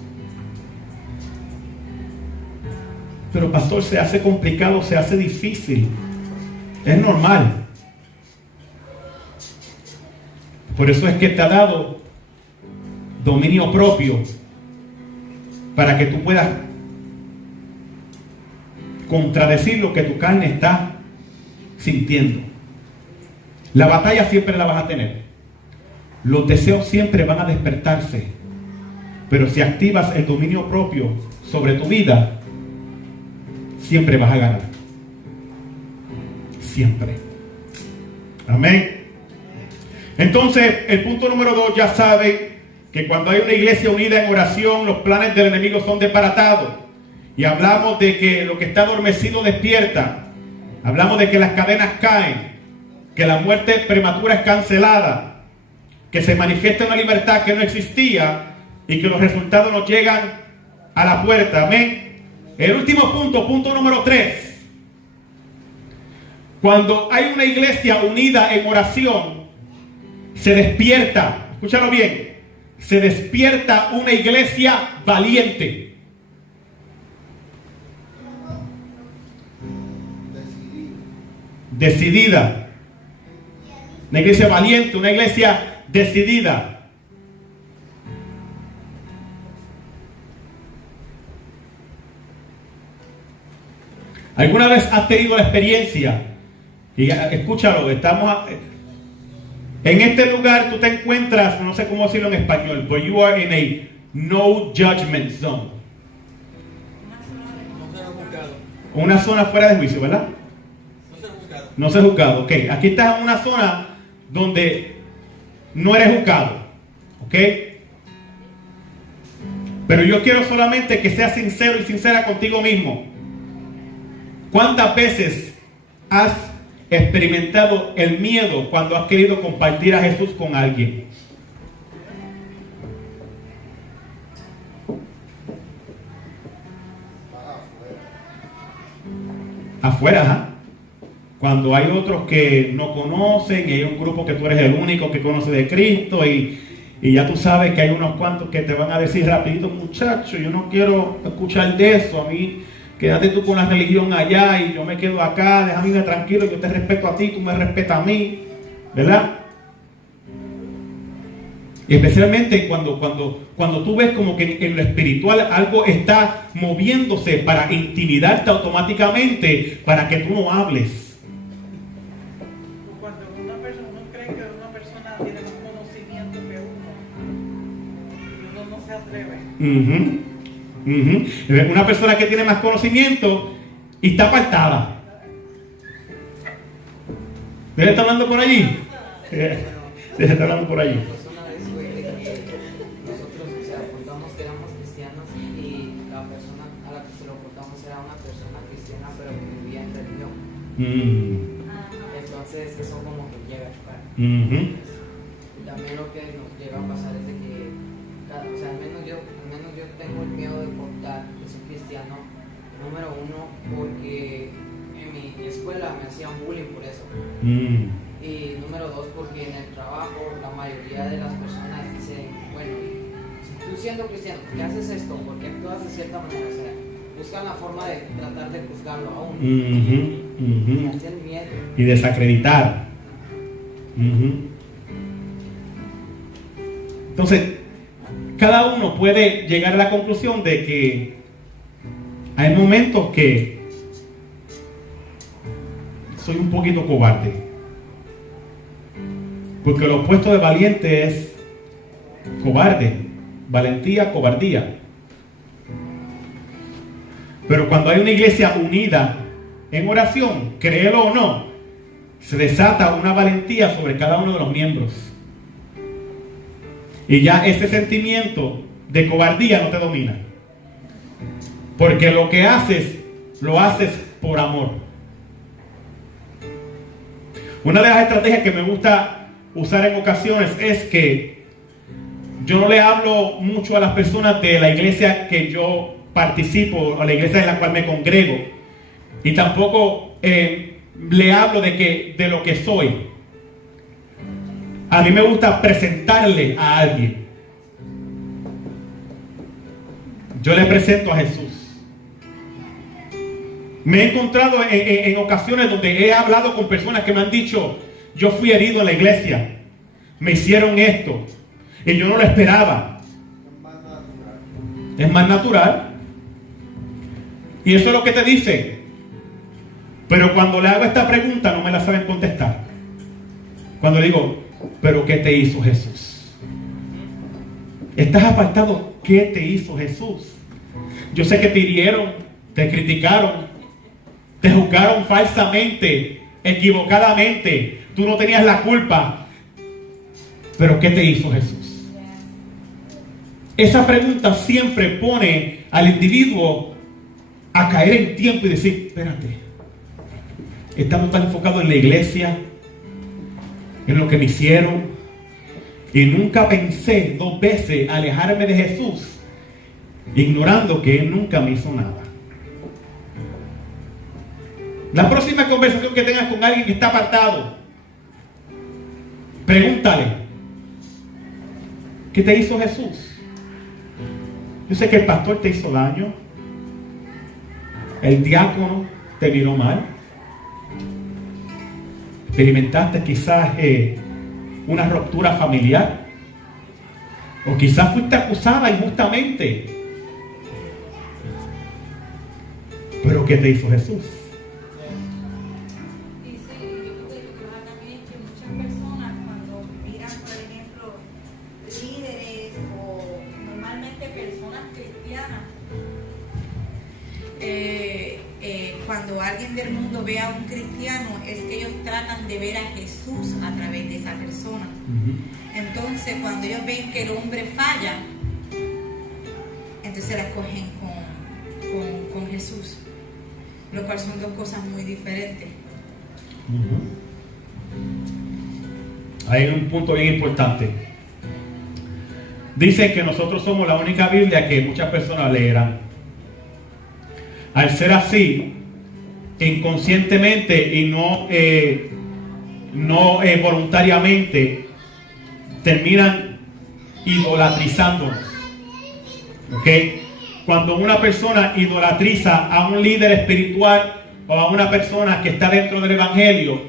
Pero pastor, se hace complicado, se hace difícil. Es normal. Por eso es que te ha dado dominio propio, para que tú puedas contradecir lo que tu carne está sintiendo. La batalla siempre la vas a tener. Los deseos siempre van a despertarse. Pero si activas el dominio propio sobre tu vida, siempre vas a ganar. Siempre. Amén. Entonces, el punto número 2, ya saben que cuando hay una iglesia unida en oración, los planes del enemigo son desbaratados. Y hablamos de que lo que está adormecido despierta. Hablamos de que las cadenas caen, que la muerte prematura es cancelada, que se manifiesta una libertad que no existía y que los resultados nos llegan a la puerta. Amén. El último punto, punto número 3. Cuando hay una iglesia unida en oración, se despierta, escúchalo bien, se despierta una iglesia valiente. Decidida. Una iglesia valiente, una iglesia decidida. ¿Alguna vez has tenido la experiencia? Y escúchalo, en este lugar tú te encuentras, no sé cómo decirlo en español, but you are in a no judgment zone. Una zona fuera de juicio, ¿verdad? No ser juzgado. Ok, aquí estás en una zona donde no eres juzgado. Ok. Pero yo quiero solamente que seas sincero y sincera contigo mismo. ¿Cuántas veces has experimentado el miedo cuando has querido compartir a Jesús con alguien? Afuera, ¿ah? Cuando hay otros que no conocen, y hay un grupo que tú eres el único que conoce de Cristo, y ya tú sabes que hay unos cuantos que te van a decir rapidito: muchacho, yo no quiero escuchar de eso, a mí quédate tú con la religión allá y yo me quedo acá, déjame irme tranquilo, yo te respeto a ti, tú me respetas a mí, ¿verdad? Y especialmente cuando tú ves como que en lo espiritual algo está moviéndose para intimidarte automáticamente, para que tú no hables. Cuando uno cree que una persona tiene más conocimiento que uno no se atreve. Una persona que tiene más conocimiento y está apartada. ¿Usted está hablando por allí? ¿Usted está hablando por allí? Nosotros, o sea, contamos que éramos cristianos y la persona a la que se lo contamos era una persona cristiana pero que vivía en religión. Entonces eso como que llega a chocar. Y también lo que nos llega a pasar es de que, o sea, al menos yo tengo el miedo de contar que soy cristiano, número uno, porque en mi escuela me hacían bullying por eso. Y número dos, porque en el trabajo la mayoría de las personas dicen, bueno, si tú siendo cristiano, ¿por qué haces esto? ¿Por qué actúas de cierta manera? O sea, buscan la forma de tratar de juzgarlo a uno. Y hacen miedo. Y desacreditar. Entonces, cada uno puede llegar a la conclusión de que hay momentos que soy un poquito cobarde, porque lo opuesto de valiente es cobarde, valentía, cobardía. Pero cuando hay una iglesia unida en oración, créelo o no, se desata una valentía sobre cada uno de los miembros. Y ya ese sentimiento de cobardía no te domina. Porque lo que haces, lo haces por amor. Una de las estrategias que me gusta usar en ocasiones es que yo no le hablo mucho a las personas de la iglesia que yo participo, o la iglesia en la cual me congrego. Y tampoco le hablo de lo que soy. A mí me gusta presentarle a alguien. Yo le presento a Jesús. Me he encontrado en ocasiones donde he hablado con personas que me han dicho: yo fui herido en la iglesia, me hicieron esto y yo no lo esperaba. Es más natural. Y eso es lo que te dice. Pero cuando le hago esta pregunta no me la saben contestar. Cuando le digo: ¿pero qué te hizo Jesús? ¿Estás apartado? ¿Qué te hizo Jesús? Yo sé que te hirieron, te criticaron, te juzgaron falsamente, equivocadamente. Tú no tenías la culpa. ¿Pero qué te hizo Jesús? Esa pregunta siempre pone al individuo a caer en tiempo y decir: espérate, estamos tan enfocados en la iglesia, en lo que me hicieron, y nunca pensé 2 veces alejarme de Jesús, ignorando que Él nunca me hizo nada. La próxima conversación que tengas con alguien que está apartado, pregúntale: ¿qué te hizo Jesús? Yo sé que el pastor te hizo daño, el diácono te miró mal, experimentaste quizás una ruptura familiar, o quizás fuiste acusada injustamente. ¿Pero qué te hizo Jesús? Y sí, yo creo que también que muchas personas cuando miran, por ejemplo, líderes o normalmente personas cristianas, cuando alguien del mundo ve a un cristiano, es que ellos tratan de ver a Jesús a través de esa persona. Entonces, cuando ellos ven que el hombre falla, entonces la escogen con Jesús, lo cual son 2 cosas muy diferentes. Hay un punto bien importante. Dice que nosotros somos la única Biblia que muchas personas leerán. Al ser así, inconscientemente y no voluntariamente, terminan idolatrizándonos. ¿Ok? Cuando una persona idolatriza a un líder espiritual o a una persona que está dentro del evangelio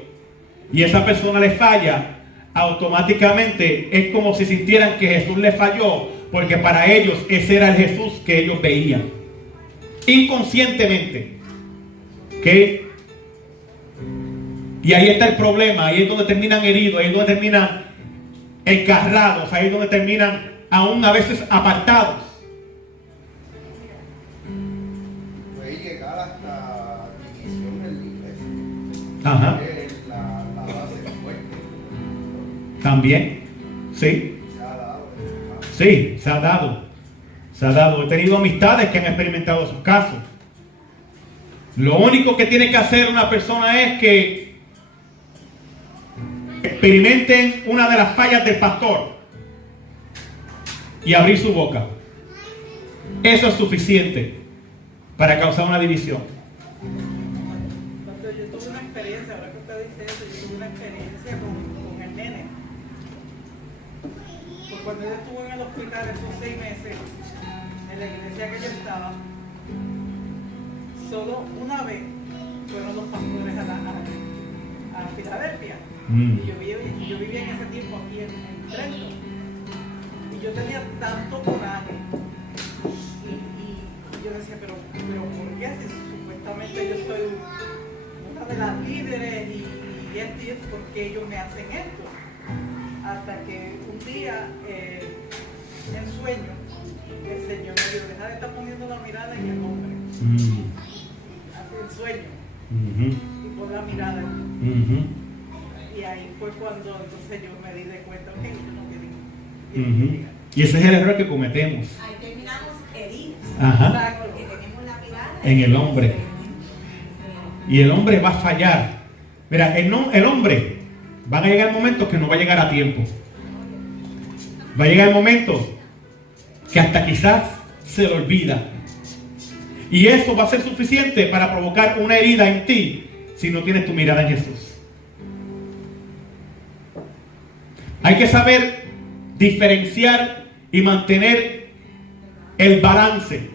y esa persona le falla, automáticamente es como si sintieran que Jesús le falló, porque para ellos ese era el Jesús que ellos veían inconscientemente. ¿Ok? Y ahí está el problema. Ahí es donde terminan heridos, ahí es donde terminan encarrados, ahí es donde terminan aún a veces apartados. Puede llegar hasta división en la iglesia. Ajá. Es la base fuerte. También, sí. Se ha dado. Sí, se ha dado. Se ha dado. He tenido amistades que han experimentado sus casos. Lo único que tiene que hacer una persona es que experimenten una de las fallas del pastor y abrir su boca. Eso es suficiente para causar una división. Pastor, yo tuve una experiencia, ahora que usted dice eso, yo tuve una experiencia con el nene. Porque cuando él estuvo en el hospital esos 6 meses, en la iglesia que yo estaba, solo una vez fueron los pastores a Filadelfia. Y yo vivía en ese tiempo aquí en Trenton. Y yo tenía tanto coraje. Y yo decía, pero ¿por qué? Si supuestamente yo soy una de las líderes y esto, ¿por qué ellos me hacen esto? Hasta que un día, en sueño, el Señor me dijo, deja de estar poniendo la mirada en el hombre. Así en sueño. Y pon la mirada en mí. Y ahí fue cuando entonces yo me di de cuenta, ok, yo no quería. Y ese es el error que cometemos. Ahí terminamos heridos. Ajá. Porque tenemos la mirada En el hombre. Y el hombre va a fallar. Mira, el hombre van a llegar momentos que no va a llegar a tiempo. Va a llegar el momento que hasta quizás se le olvida. Y eso va a ser suficiente para provocar una herida en ti si no tienes tu mirada en Jesús. Hay que saber diferenciar y mantener el balance.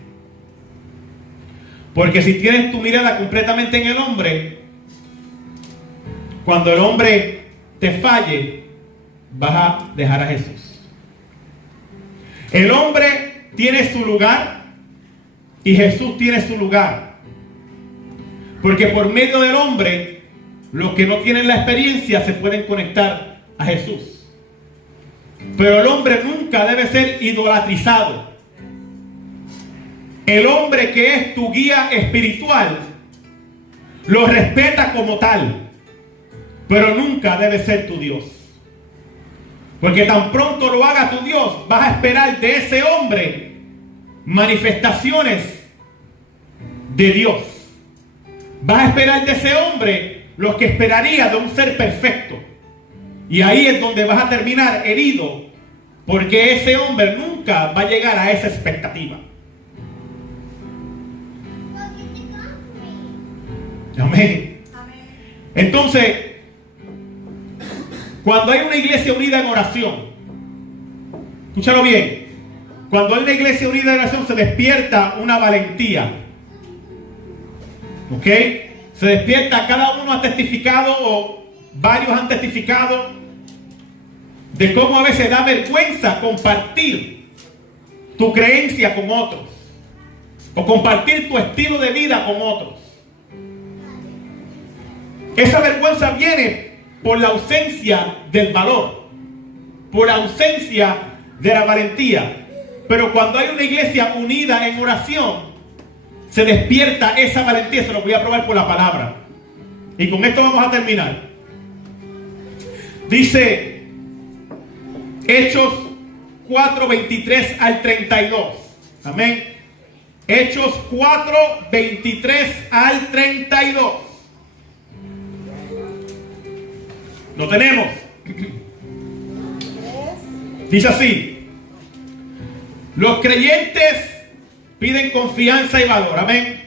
Porque si tienes tu mirada completamente en el hombre, cuando el hombre te falle, vas a dejar a Jesús. El hombre tiene su lugar y Jesús tiene su lugar. Porque por medio del hombre, los que no tienen la experiencia se pueden conectar a Jesús. Pero el hombre nunca debe ser idolatrizado. El hombre que es tu guía espiritual lo respeta como tal, pero nunca debe ser tu Dios. Porque tan pronto lo haga tu Dios, vas a esperar de ese hombre manifestaciones de Dios. Vas a esperar de ese hombre lo que esperaría de un ser perfecto. Y ahí es donde vas a terminar herido, porque ese hombre nunca va a llegar a esa expectativa. Amén. Entonces, cuando hay una iglesia unida en oración, escúchalo bien, cuando hay una iglesia unida en oración se despierta una valentía. ¿Ok? Se despierta, cada uno ha testificado o varios han testificado de cómo a veces da vergüenza compartir tu creencia con otros o compartir tu estilo de vida con otros. Esa vergüenza viene por la ausencia del valor, por la ausencia de la valentía. Pero cuando hay una iglesia unida en oración, se despierta esa valentía. Se lo voy a probar por la palabra. Y con esto vamos a terminar. Dice Hechos 4, 23 al 32. Amén. Hechos 4, 23 al 32. ¿Lo tenemos? Dice así: los creyentes piden confianza y valor. Amén.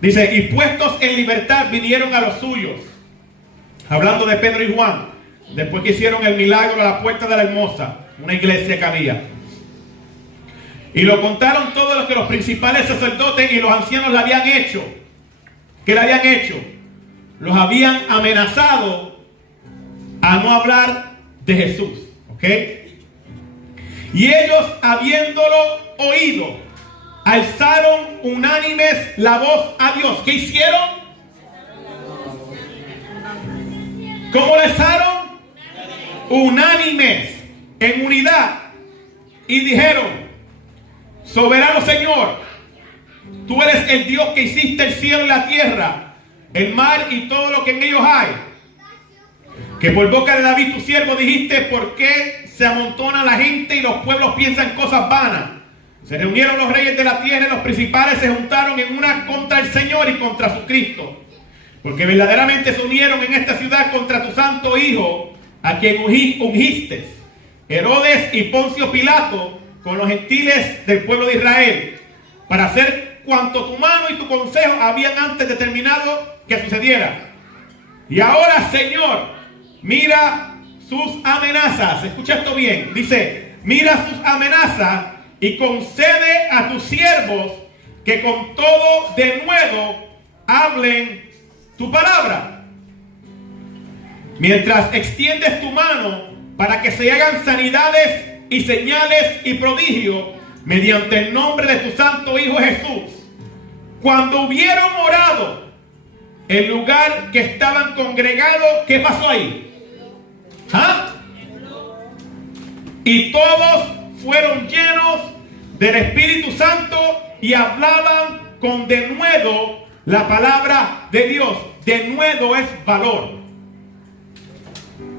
Dice: y puestos en libertad vinieron a los suyos. Hablando de Pedro y Juan, después que hicieron el milagro a la puerta de la Hermosa, una iglesia que había. Y lo contaron todos los que los principales sacerdotes y los ancianos le habían hecho. ¿Qué le habían hecho? Los habían amenazado a no hablar de Jesús. ¿Ok? Y ellos, habiéndolo oído, alzaron unánimes la voz a Dios. ¿Qué hicieron? ¿Cómo le alzaron? Unánimes, en unidad. Y dijeron: soberano Señor, tú eres el Dios que hiciste el cielo y la tierra, el mar y todo lo que en ellos hay. Que por boca de David tu siervo dijiste: ¿por qué se amontona la gente y los pueblos piensan cosas vanas? Se reunieron los reyes de la tierra y los principales se juntaron en una contra el Señor y contra su Cristo. Porque verdaderamente se unieron en esta ciudad contra tu santo Hijo, a quien ungiste, Herodes y Poncio Pilato, con los gentiles del pueblo de Israel, para hacer cuanto tu mano y tu consejo habían antes determinado que sucediera. Y ahora, Señor, mira sus amenazas. Escucha esto bien. Dice: mira sus amenazas y concede a tus siervos que con todo denuedo hablen tu palabra. mientras extiendes tu mano para que se hagan sanidades y señales y prodigios mediante el nombre de tu santo Hijo Jesús. Cuando hubieron orado, el lugar que estaban congregados, ¿qué pasó ahí? ¿Ah? Y todos fueron llenos del Espíritu Santo y hablaban con denuedo la palabra de Dios. Denuedo es valor.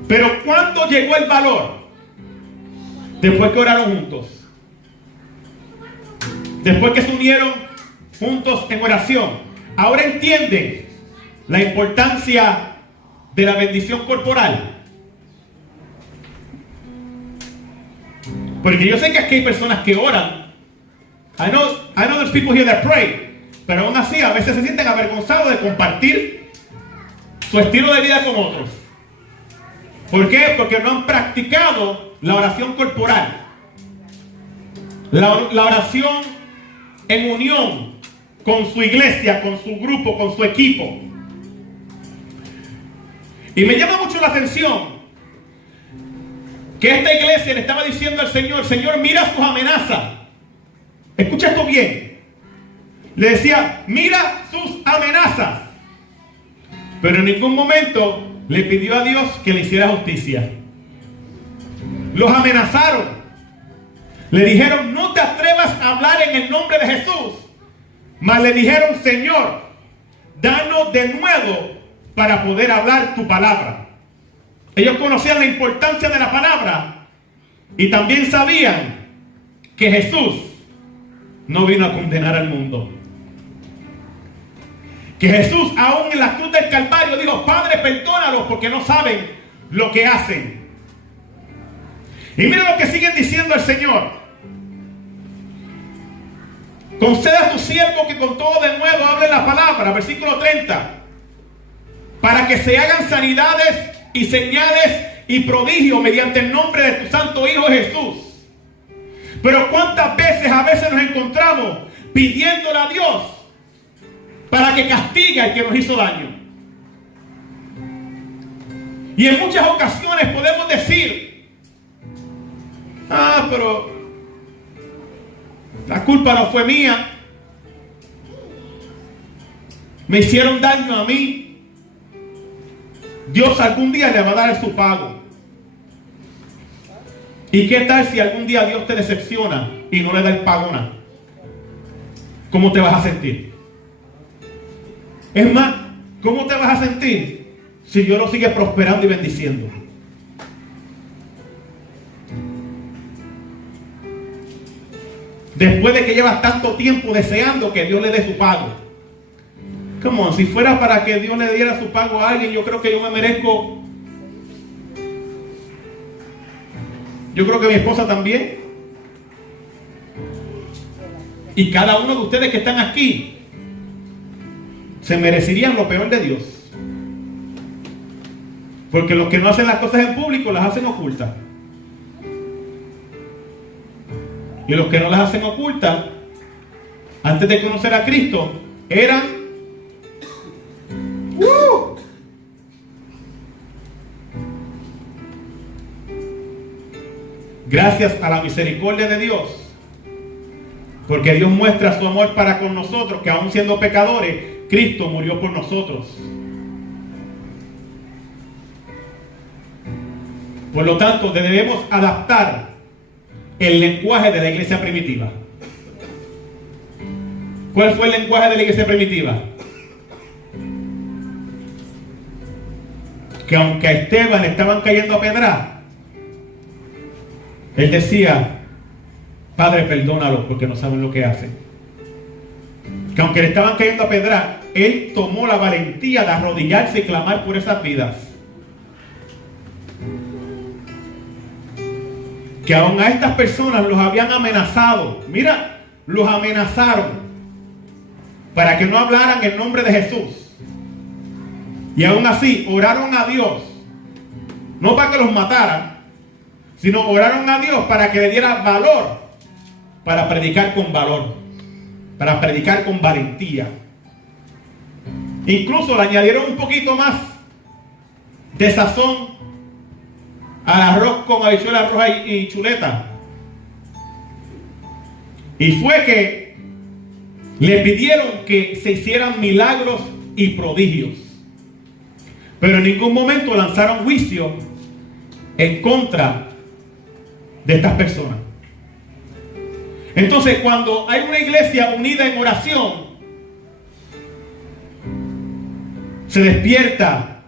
Pero ¿cuándo llegó el valor? Después que oraron juntos. Después que se unieron juntos en oración. Ahora entienden la importancia de la bendición corporal. Porque yo sé que aquí hay personas que oran. I know there's people here that pray. Pero aún así a veces se sienten avergonzados de compartir su estilo de vida con otros. ¿Por qué? Porque no han practicado la oración corporal. La oración en unión con su iglesia, con su grupo, con su equipo. Y me llama mucho la atención que esta iglesia le estaba diciendo al Señor: Señor, mira sus amenazas. Escucha esto bien. Le decía: mira sus amenazas. Pero en ningún momento le pidió a Dios que le hiciera justicia. Los amenazaron. Le dijeron: no te atrevas a hablar en el nombre de Jesús. Mas le dijeron: Señor, danos de nuevo para poder hablar tu palabra. Ellos conocían la importancia de la palabra y también sabían que Jesús no vino a condenar al mundo. Que Jesús, aún en la cruz del Calvario, dijo: Padre, perdónalos porque no saben lo que hacen. Y miren lo que siguen diciendo el Señor: concede a tu siervo que con todo de nuevo hable la palabra. Versículo 30. Para que se hagan sanidades y señales y prodigios mediante el nombre de tu santo Hijo Jesús. Pero cuántas veces a veces nos encontramos pidiéndole a Dios para que castigue al que nos hizo daño. Y en muchas ocasiones podemos decir: pero la culpa no fue mía. Me hicieron daño a mí. Dios algún día le va a dar su pago. ¿Y qué tal si algún día Dios te decepciona y no le da el pago nada? ¿Cómo te vas a sentir? Es más, ¿cómo te vas a sentir si Dios lo sigue prosperando y bendiciendo? Después de que llevas tanto tiempo deseando que Dios le dé su pago. Come on, si fuera para que Dios le diera su pago a alguien, yo creo que yo me merezco. Yo creo que mi esposa también. Y cada uno de ustedes que están aquí se merecerían lo peor de Dios. Porque los que no hacen las cosas en público las hacen ocultas. Y los que no las hacen ocultas, antes de conocer a Cristo, eran gracias a la misericordia de Dios, porque Dios muestra su amor para con nosotros, que aún siendo pecadores, Cristo murió por nosotros. Por lo tanto, debemos adaptar el lenguaje de la iglesia primitiva. ¿Cuál fue el lenguaje de la iglesia primitiva? Que aunque a Esteban le estaban cayendo a pedra, él decía: Padre, perdónalos porque no saben lo que hacen. Que aunque le estaban cayendo a pedra, él tomó la valentía de arrodillarse y clamar por esas vidas. Que aún a estas personas los habían amenazado. Mira, los amenazaron para que no hablaran el nombre de Jesús. Y aún así oraron a Dios, no para que los mataran, sino oraron a Dios para que le diera valor para predicar con valor, para predicar con valentía. Incluso le añadieron un poquito más. de sazón al arroz con habichuelas rojas y chuleta. Y fue que le pidieron que se hicieran milagros y prodigios. Pero en ningún momento lanzaron juicio en contra de estas personas. Entonces, cuando hay una iglesia unida en oración, se despierta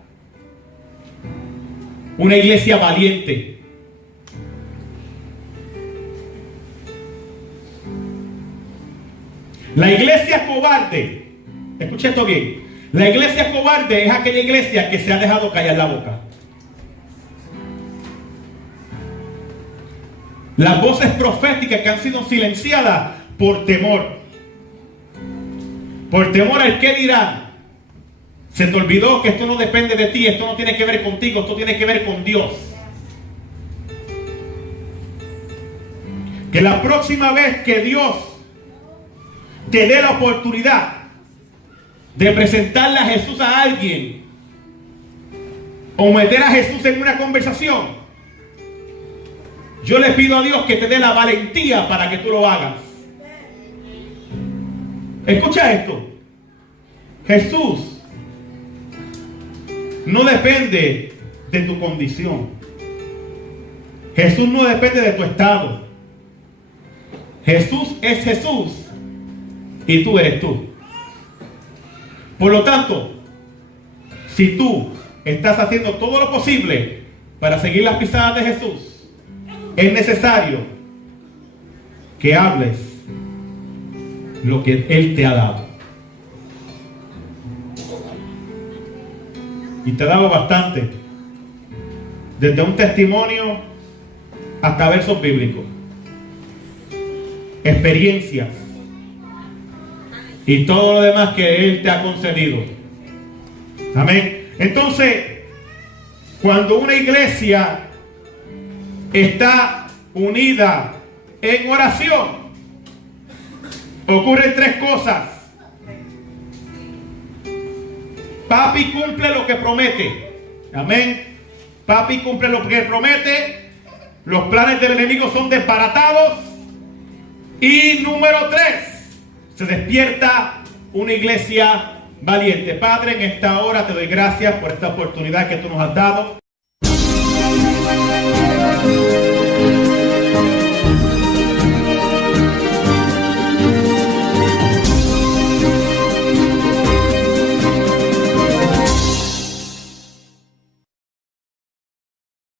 una iglesia valiente. La iglesia cobarde, escucha esto bien, la iglesia cobarde es aquella iglesia que se ha dejado callar la boca. Las voces proféticas que han sido silenciadas por temor. Por temor al que dirán. Se te olvidó que esto no depende de ti, esto no tiene que ver contigo, esto tiene que ver con Dios. Que la próxima vez que Dios te dé la oportunidad de presentarle a Jesús a alguien o meter a Jesús en una conversación, yo le pido a Dios que te dé la valentía para que tú lo hagas. Escucha esto. Jesús no depende de tu condición. Jesús no depende de tu estado. Jesús es Jesús y tú eres tú. Por lo tanto, si tú estás haciendo todo lo posible para seguir las pisadas de Jesús, es necesario que hables lo que Él te ha dado. Y te ha dado bastante. Desde un testimonio hasta versos bíblicos. Experiencias. Y todo lo demás que Él te ha concedido. Amén. Entonces, cuando una iglesia está unida en oración, ocurren tres cosas. Papi cumple lo que promete. Amén. Papi cumple lo que promete. Los planes del enemigo son desbaratados. Y número 3, se despierta una iglesia valiente. Padre, en esta hora te doy gracias por esta oportunidad que tú nos has dado